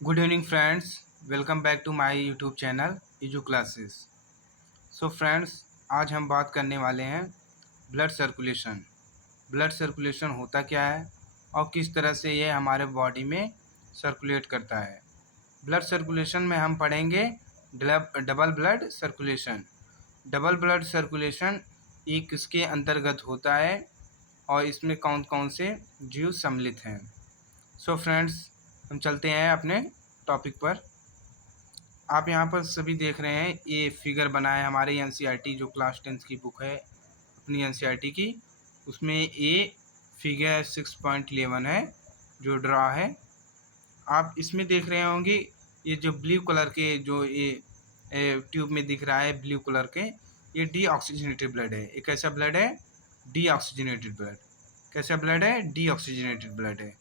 Good evening friends, welcome back to my YouTube channel Eju classes. So friends, आज हम बात करने वाले हैं ब्लड सर्कुलेशन। ब्लड सर्कुलेशन होता क्या है और किस तरह से ये हमारे बॉडी में सर्कुलेट करता है। ब्लड सर्कुलेशन में हम पढ़ेंगे double blood circulation. Double blood circulation ये किसके अंतर्गत होता है और इसमें कौन कौन से जीव सम्मिलित हैं। सो फ्रेंड्स, हम चलते हैं अपने टॉपिक पर। आप यहाँ पर सभी देख रहे हैं, ये फिगर बना है हमारे एनसीईआरटी जो क्लास 10th की बुक है अपनी एनसीईआरटी की। उसमें ये फिगर 6.11 है जो ड्रा है। आप इसमें देख रहे होंगे ये जो ब्लू कलर के जो ये ट्यूब में दिख रहा है ब्लू कलर के, ये डीऑक्सीजनेटेड ब्लड है। ये कैसा ब्लड है? Deoxygenated blood. कैसा ब्लड है? डीऑक्सीजनेटेड ब्लड है।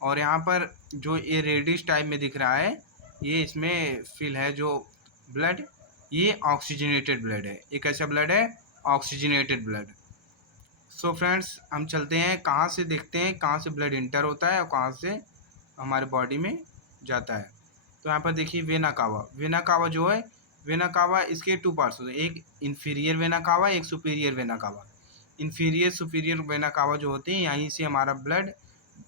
और यहाँ पर जो ये रेडिश टाइप में दिख रहा है, ये इसमें फिल है जो ब्लड, ये ऑक्सीजनेटेड ब्लड है। ये कैसा ब्लड है? Oxygenated blood. सो फ्रेंड्स, हम चलते हैं, कहाँ से देखते हैं कहाँ से ब्लड इंटर होता है और कहाँ से हमारे बॉडी में जाता है। तो यहाँ पर देखिए वेना कावा। वेना कावा जो है, वेना कावा इसके टू पार्ट्स होते हैं, एक इन्फीरियर वेना कावा, एक superior vena cava. Inferior superior vena cava जो होते हैं, यहीं से हमारा ब्लड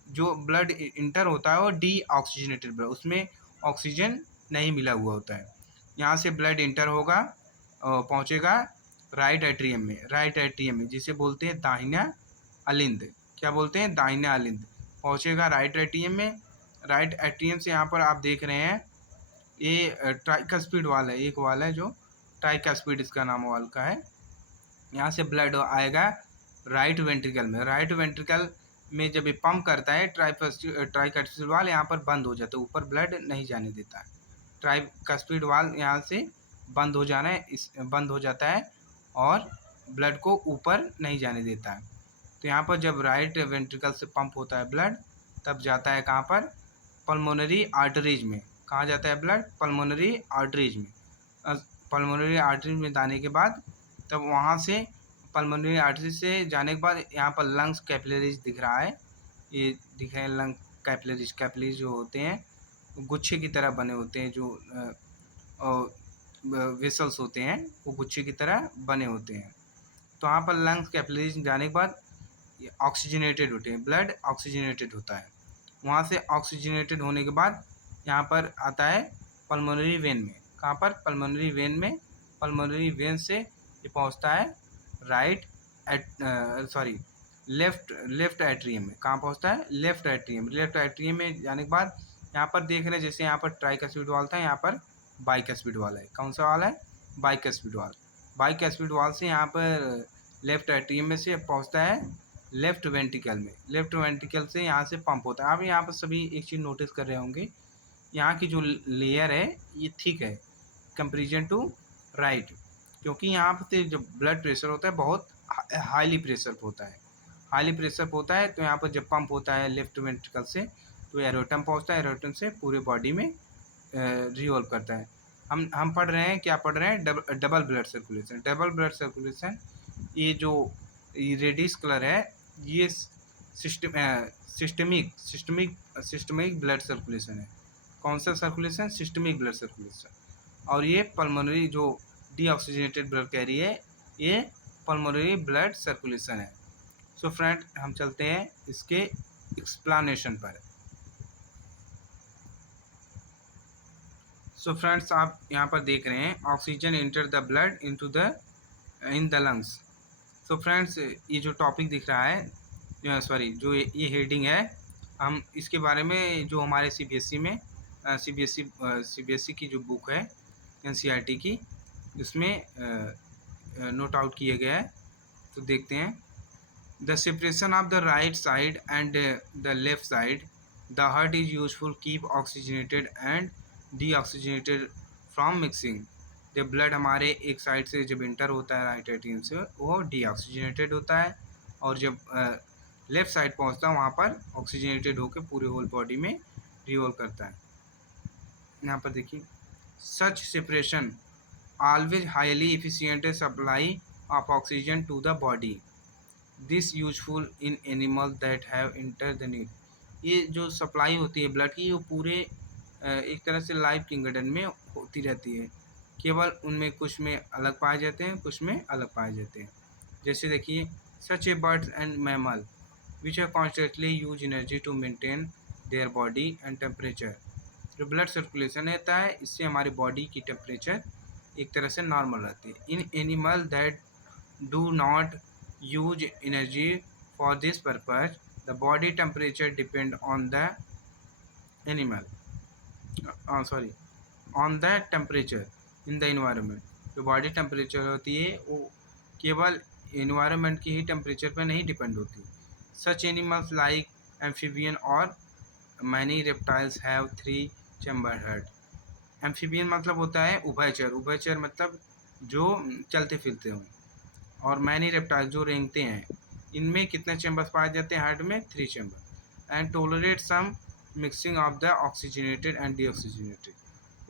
जो ब्लड इंटर होता है वो डी ऑक्सीजनेटेड ब्लड, उसमें ऑक्सीजन नहीं मिला हुआ होता है। यहाँ से ब्लड इंटर होगा और पहुँचेगा राइट एट्रियम में। राइट एट्रियम में जिसे बोलते हैं दाहिना अलिंद। क्या बोलते हैं? दाहिना अलिंद। पहुँचेगा राइट एट्रियम में। राइट एट्रियम से यहाँ पर आप देख रहे हैं ये ट्राइकस्पिड वाल है, एक वाल है जो ट्राइकस्पिड इसका नाम वाल का है। यहाँ से ब्लड आएगा राइट वेंट्रिकल में। राइट वेंट्रिकल में जब ये पंप करता है ट्राइकस्पिड वाल यहाँ पर बंद हो जाता है, ऊपर ब्लड नहीं जाने देता है। ट्राइकस्पिड वाल यहाँ से बंद हो जाना है, इस बंद हो जाता है और ब्लड को ऊपर नहीं जाने देता है। तो यहाँ पर जब राइट वेंट्रिकल से पंप होता है ब्लड, तब जाता है कहाँ पर? पल्मोनरी आर्टरीज में। कहाँ जाता है ब्लड? पल्मोनरी आर्टरीज में। पल्मोनरी आर्टरीज में जाने के बाद तब वहाँ से पल्मोनरी आर्टरी से जाने के बाद यहाँ पर लंग्स कैपिलरीज दिख रहा है, ये दिख रहे हैं लंग कैपिलरीज। कैपिलरीज जो होते हैं गुच्छे की तरह बने होते हैं, जो वेसल्स होते हैं वो गुच्छे की तरह बने होते हैं। तो यहाँ पर लंग्स कैपिलरीज जाने के बाद ऑक्सीजनेटेड होते हैं, ब्लड ऑक्सीजनेटेड होता है। वहाँ से ऑक्सीजनेटेड होने के बाद यहाँ पर आता है पल्मोनरी वेन में। कहाँ पर? पल्मोनरी वेन में। पल्मोनरी वेन से ये पहुँचता है राइट लेफ्ट एट्रियम में। कहाँ पहुँचता है? Left atrium. लेफ्ट एट्रियम में जाने के बाद यहाँ पर देख रहे हैं जैसे यहाँ पर ट्राइकस्पिड वाल था, यहाँ पर बाइकस्पिड वाल है। कौन सा वाल है? बाइकस्पिड वाल। बाइकस्पिड वाल से यहाँ पर लेफ्ट एट्रियम में से पहुँचता है लेफ्ट वेंट्रिकल में। लेफ्ट वेंट्रिकल से यहाँ से पंप होता है। आप यहाँ पर सभी एक चीज़ नोटिस कर रहे होंगे, यहाँ की जो लेयर है ये थिक है कंपेरिजन टू राइट, क्योंकि यहाँ पर जो ब्लड प्रेशर होता है बहुत हाईली प्रेशर होता है। हाईली प्रेशर होता है तो यहाँ पर जब पंप होता है लेफ्ट वेंट्रिकल से तो एरोटम पहुँचता है, एरोटम से पूरे बॉडी में रिवॉल्व करता है। हम पढ़ रहे हैं, क्या पढ़ रहे हैं? Double blood circulation. Double blood circulation, ये जो रेडिश कलर है ये सिस्टमिक ब्लड सर्कुलेशन है। कौन सा सर्कुलेशन? Systemic blood circulation. और ये पल्मोनरी जो डीऑक्सीजनेटेड ब्लड कैरी है, ये पल्मोनरी ब्लड सर्कुलेशन है। सो फ्रेंड, हम चलते हैं इसके एक्सप्लेनेशन पर। सो फ्रेंड्स, आप यहाँ पर देख रहे हैं oxygen enter the blood in the lungs. So friends, ये जो टॉपिक दिख रहा है, सॉरी जो ये हेडिंग है, हम इसके बारे में जो हमारे सीबीएसई में सीबीएसई की जो बुक है एनसीईआरटी की, उसमें नोट आउट किया गया है। तो देखते हैं। The separation of the right side and the left side, the heart is useful keep oxygenated and deoxygenated from mixing. जब ब्लड हमारे एक साइड से जब इंटर होता है राइट एट्रियम से, वो डीऑक्सीजनेटेड होता है, और जब लेफ्ट साइड पहुंचता है वहाँ पर ऑक्सीजनेटेड होकर पूरे होल बॉडी में रिवॉल्व करता है। यहाँ पर देखिए, such separation always highly efficient supply of oxygen to the body, this useful in animal that have inter the need. ये जो सप्लाई होती है ब्लड की, वो पूरे एक तरह से लाइव किंगडम में होती रहती है। केवल उनमें कुछ में अलग पाए जाते हैं, कुछ में अलग पाए जाते हैं। जैसे देखिए, such a birds and mammal which are constantly use energy to maintain their body and temperature. जो ब्लड सर्कुलेशन रहता है, इससे हमारी बॉडी की टेम्परेचर एक तरह से नॉर्मल रहती है। इन animal that do not use energy for this purpose, the body temperature depend on the animal sorry on the temperature in the environment. जो बॉडी टेम्परेचर होती है वो केवल इन्वायरमेंट की ही टेम्परेचर पर नहीं डिपेंड होती। सच एनिमल्स लाइक एम्फीबियन और many reptiles have 3 chamber heart. Amphibian मतलब होता है उभयचर, उभयचर मतलब जो चलते फिरते हों, और मैनी रेप्टाइल जो रेंगते हैं। इनमें कितने चैम्बर्स पाए जाते हैं हार्ट में? 3 chamber. And tolerate some mixing of the oxygenated and deoxygenated.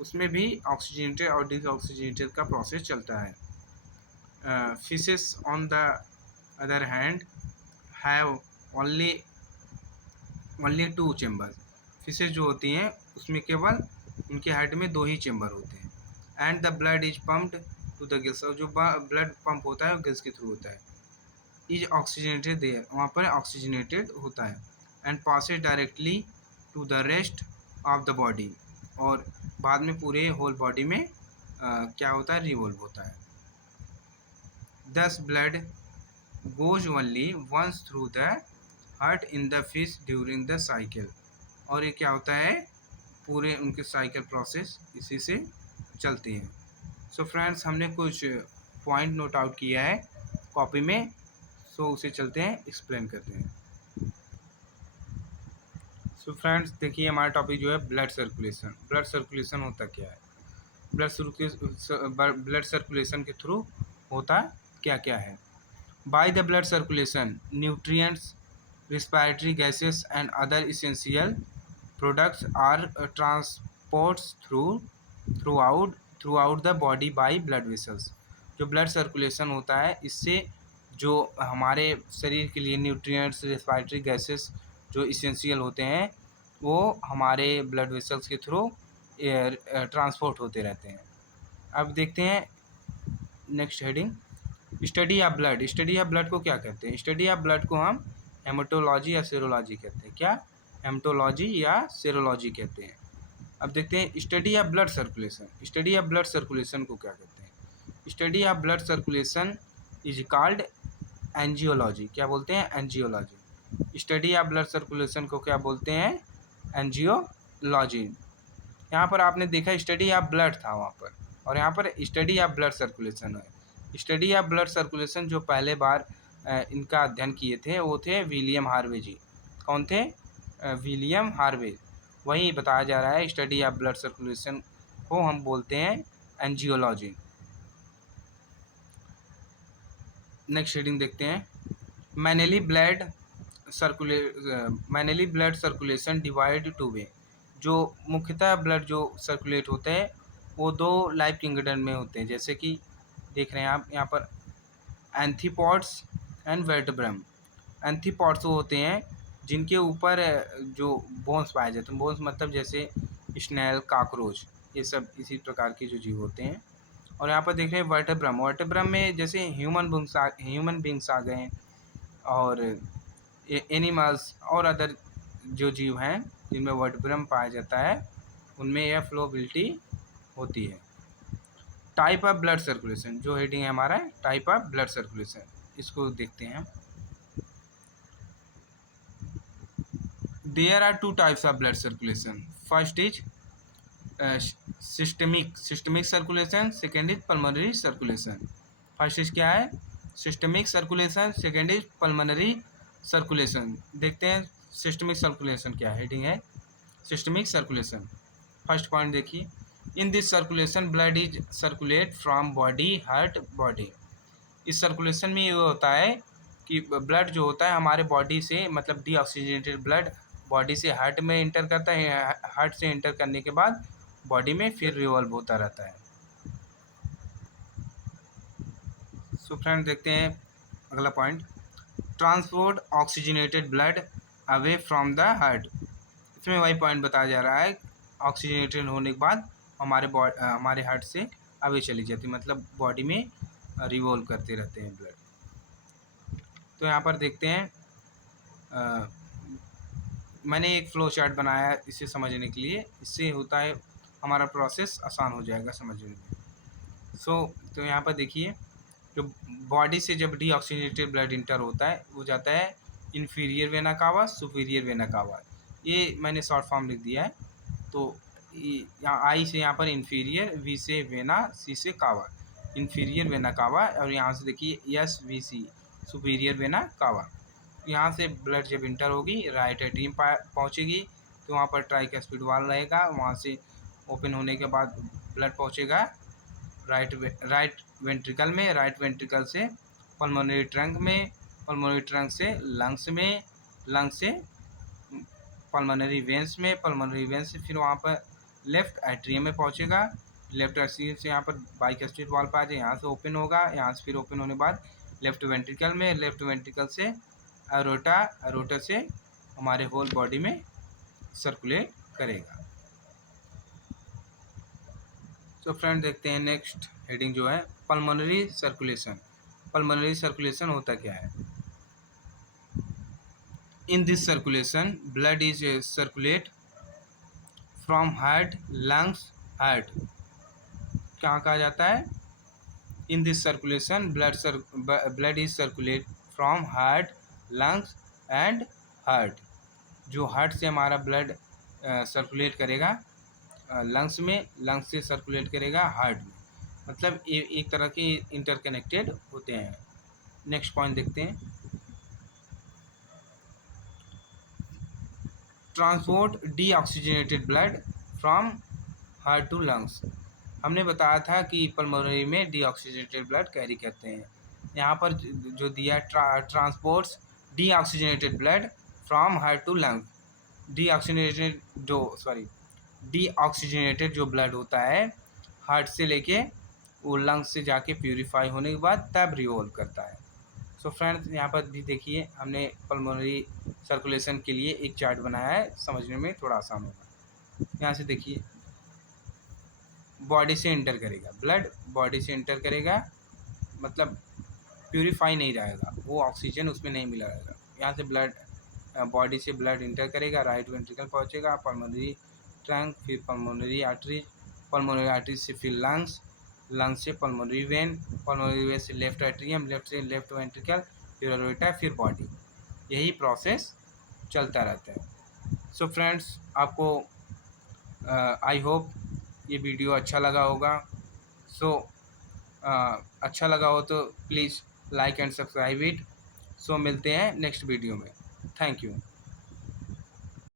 उसमें भी ऑक्सीजनेटेड और डीऑक्सीजनेटेड का प्रोसेस चलता है। Fishes on the other hand have only 2 chamber. Fishes जो होती हैं उसमें केवल उनके हेड में 2 ही चैम्बर होते हैं। And the blood is pumped to the gills. और जो ब्लड पंप होता है वो गिल्स के थ्रू होता है। इज ऑक्सीजनेटेड देयर, वहाँ पर ऑक्सीजनेटेड होता है। And passes directly to the rest of the body. और बाद में पूरे होल बॉडी में क्या होता है? रिवॉल्व होता है। Thus blood goes only once through the heart in the fish during the cycle. और ये क्या होता है? पूरे उनके साइकिल प्रोसेस इसी से चलती है। सो फ्रेंड्स, हमने कुछ पॉइंट नोट आउट किया है कॉपी में, सो उसे चलते हैं एक्सप्लेन करते हैं। सो फ्रेंड्स देखिए, हमारा टॉपिक जो है ब्लड सर्कुलेशन। ब्लड सर्कुलेशन होता क्या है? ब्लड सर्कुलेशन के थ्रू होता क्या क्या है? By the blood circulation nutrients, respiratory gases and other essential products are transported throughout the body by blood vessels। जो ब्लड सर्कुलेशन होता है, इससे जो हमारे शरीर के लिए न्यूट्रिएंट्स, रेस्पिरेटरी गैसेस जो इसेंशियल होते हैं, वो हमारे ब्लड वेसल्स के थ्रू ट्रांसपोर्ट होते रहते हैं। अब देखते हैं next heading, study of blood. Study of blood को क्या कहते हैं? स्टडी ऑफ ब्लड को हम हेमाटोलॉजी या सेरोलॉजी कहते हैं। क्या? हेमाटोलॉजी या सेरोलॉजी कहते हैं। अब देखते हैं study of blood circulation. Study of blood circulation को क्या कहते हैं? Study of blood circulation is called angiology. क्या बोलते हैं? Angiology. Study of blood circulation को क्या बोलते हैं? एंजियोलॉजी। यहाँ पर आपने देखा स्टडी ऑफ ब्लड था वहाँ पर, और यहाँ पर स्टडी ऑफ ब्लड सर्कुलेशन है। स्टडी ऑफ ब्लड सर्कुलेशन जो पहले बार इनका अध्ययन किए थे वो थे विलियम हार्वे जी। कौन थे? William Harvey. वही बताया जा रहा है स्टडी ऑफ ब्लड सर्कुलेशन को हम बोलते हैं एंजियोलॉजी। नेक्स्ट हेडिंग देखते हैं, manually blood circulation divide two way. जो मुख्यतः ब्लड जो सर्कुलेट होते हैं वो 2 लाइफ किंगडम में होते हैं। जैसे कि देख रहे हैं आप यहाँ पर एंथीपॉड्स एंड वर्टेब्रम। एंथीपॉड्स वो होते हैं जिनके ऊपर जो बोन्स पाए जाते हैं। बोन्स मतलब जैसे स्नेल, काकरोच, ये सब इसी प्रकार के जो जीव होते हैं। और यहाँ पर देख रहे हैं वर्टेब्रम। वर्टेब्रम में जैसे ह्यूमन बींग्स आ गए, और एनिमल्स और अदर जो जीव हैं जिनमें वर्टेब्रम पाया जाता है, उनमें यह फ्लोबिलिटी होती है। टाइप ऑफ ब्लड सर्कुलेशन, जो हेडिंग है हमारा टाइप ऑफ ब्लड सर्कुलेशन, इसको देखते हैं। There are 2 types of blood circulation. First is systemic circulation, second is pulmonary circulation. First is क्या है? Systemic circulation, second is pulmonary circulation. देखते हैं सिस्टमिक सर्कुलेशन क्या हेडिंग है। सिस्टमिक सर्कुलेशन फर्स्ट पॉइंट देखिए, in this circulation blood is circulate from body heart body. इस circulation में ये होता है कि ब्लड जो होता है हमारे बॉडी से, मतलब डीऑक्सीजनेटेड ब्लड बॉडी से हार्ट में इंटर करता है, हार्ट से इंटर करने के बाद बॉडी में फिर रिवॉल्व होता रहता है। सो फ्रेंड देखते हैं अगला point, transport oxygenated blood away from the heart. इसमें वही पॉइंट बताया जा रहा है ऑक्सीजनेटेड होने के बाद हमारे हार्ट से आगे चली जाती है, मतलब बॉडी में रिवॉल्व करते रहते हैं ब्लड। तो यहाँ पर देखते हैं, मैंने एक फ्लो चार्ट बनाया है इसे समझने के लिए, इससे होता है हमारा प्रोसेस आसान हो जाएगा समझने में। तो यहाँ पर देखिए, जो बॉडी से जब डीऑक्सीजनेटेड ब्लड इंटर होता है वो जाता है inferior vena cava, superior vena cava. ये मैंने शॉर्ट फॉर्म लिख दिया है। तो यहाँ आई से यहाँ पर इन्फीरियर, वी से वेना, सी से कावा, इन्फीरियर वेना कावा। और यहाँ से देखिए एस वी सी, सुपीरियर वेना कावा। यहाँ से ब्लड जब इंटर होगी राइट एट्रियम पहुँचेगी, तो वहाँ पर ट्राइकस्पिड वाल्व रहेगा, वहाँ से ओपन होने के बाद ब्लड पहुँचेगा राइट वेंट्रिकल में, राइट वेंट्रिकल से पल्मोनरी ट्रंक में, पल्मोनरी ट्रंक से लंग्स में, लंग्स से पल्मोनरी वेंस में, पल्मोनरी वेंस से फिर वहाँ पर लेफ्ट एट्रियम में पहुँचेगा। लेफ्ट एट्रियम से यहाँ पर बाइकस्पिड वाल्व आ जाए, यहाँ से ओपन होगा, यहाँ से फिर ओपन होने के बाद लेफ्ट वेंट्रिकल में, लेफ्ट वेंट्रिकल से एरोटा, एरोटा से हमारे होल बॉडी में सर्कुलेट करेगा। तो फ्रेंड देखते हैं नेक्स्ट हेडिंग जो है पल्मोनरी सर्कुलेशन। पल्मोनरी सर्कुलेशन होता क्या है? इन this circulation blood is circulate from heart, lungs, heart. क्या कहा जाता है? इन this circulation blood is circulate from heart, lungs and heart. जो हार्ट से हमारा ब्लड सर्कुलेट करेगा लंग्स में, लंग्स से सर्कुलेट करेगा हार्ट में, मतलब एक तरह के इंटरकनेक्टेड होते हैं। नेक्स्ट पॉइंट देखते हैं, transport deoxygenated blood from heart to lungs. हमने बताया था कि पल्मोनरी में डीऑक्सीजनेटेड ब्लड कैरी करते हैं। यहाँ पर जो दिया transports deoxygenated blood from heart to lungs. Deoxygenated जो ब्लड होता है हार्ट से लेके वो लंग्स से जाके प्यूरिफाई होने के बाद तब रिवॉल्व करता है। सो फ्रेंड्स यहाँ पर भी देखिए, हमने पल्मोनरी सर्कुलेशन के लिए एक चार्ट बनाया है, समझने में थोड़ा आसान होगा। यहाँ से देखिए, बॉडी से इंटर करेगा ब्लड, बॉडी से इंटर करेगा मतलब प्यूरिफाई नहीं रहेगा, वो ऑक्सीजन उसमें नहीं मिला रहेगा। यहाँ से ब्लड, बॉडी से ब्लड इंटर करेगा, राइट वेंट्रिकल पहुँचेगा, पल्मोनरी ट्रंक, फिर पल्मोनरी आर्टरी, पल्मोनरी आर्टरी से फिर लंग्स, लंग्स से पल्मोनरी वेन, पल्मोनरी वेन से लेफ्ट एट्रियम, लेफ्ट से लेफ्ट वेंट्रिकल, फिर एरोटा, फिर बॉडी। यही प्रोसेस चलता रहता है। सो फ्रेंड्स, आपको आई होप ये वीडियो अच्छा लगा होगा। सो अच्छा लगा हो तो please like and subscribe it. So मिलते हैं नेक्स्ट वीडियो में। Thank you.